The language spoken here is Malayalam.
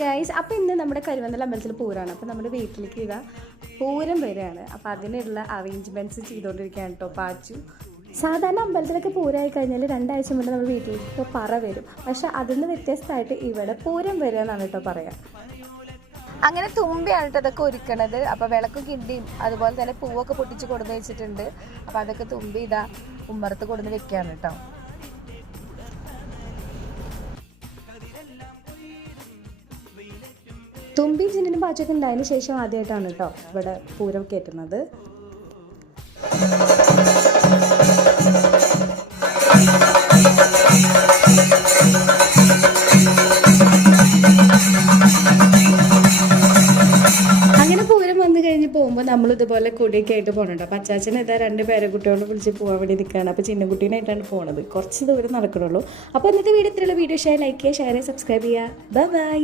ഗൈസ്, അപ്പോൾ ഇന്ന് നമ്മുടെ കരുവന്തൽ അമ്പലത്തിൽ പൂരമാണ്. അപ്പോൾ നമ്മുടെ വീട്ടിലേക്ക് ഇതാ പൂരം വരികയാണ്. അപ്പോൾ അതിനുള്ള അറേഞ്ച്മെൻറ്റ്സ് ചെയ്തുകൊണ്ടിരിക്കുകയാണ് കേട്ടോ പാച്ചു. സാധാരണ അമ്പലത്തിലൊക്കെ പൂരമായി കഴിഞ്ഞാൽ 2 ആഴ്ച മുന്നേ നമ്മുടെ വീട്ടിലേക്ക് പറ വരും. പക്ഷെ അതിൽ നിന്ന് വ്യത്യസ്തമായിട്ട് ഇവിടെ പൂരം വരിക എന്നാണ് കേട്ടോ പറയാം. അങ്ങനെ തുമ്പിയാണ് കേട്ടോ അതൊക്കെ ഒരുക്കണത്. അപ്പോൾ വിളക്കും കിണ്ടിയും അതുപോലെ തന്നെ പൂവൊക്കെ പൊട്ടിച്ച് കൊടുന്ന് വെച്ചിട്ടുണ്ട്. അപ്പോൾ അതൊക്കെ തുമ്പി ഇതാ ഉമ്മറത്ത് കൊടുന്ന് വെക്കുകയാണ് കേട്ടോ. തുമ്പി ജിന്നിനും പാച്ചൊക്കെ ഉണ്ടായതിനു ശേഷം ആദ്യമായിട്ടാണ് കേട്ടോ ഇവിടെ പൂരം കയറ്റുന്നത്. അങ്ങനെ പൂരം വന്നു കഴിഞ്ഞ് പോകുമ്പോൾ നമ്മൾ ഇതുപോലെ കൊടിയൊക്കെ ആയിട്ട് പോകണുണ്ട്. അപ്പം അച്ചാച്ചൻ ഇതാ 2 പേരക്കുട്ടികളെ വിളിച്ച് പോകാൻ വേണ്ടി നിൽക്കുകയാണ്. അപ്പോൾ ചിന്നക്കുട്ടീനായിട്ടാണ് പോണത്. കുറച്ച് ദൂരം നടക്കണുള്ളൂ. അപ്പോൾ ഇന്നത്തെ വീഡിയോ ഇത്രയുള്ള വീഡിയോ ലൈക്ക് ചെയ്യുക, ഷെയർ ചെയ്യുക, സബ്സ്ക്രൈബ് ചെയ്യുക. ബൈ.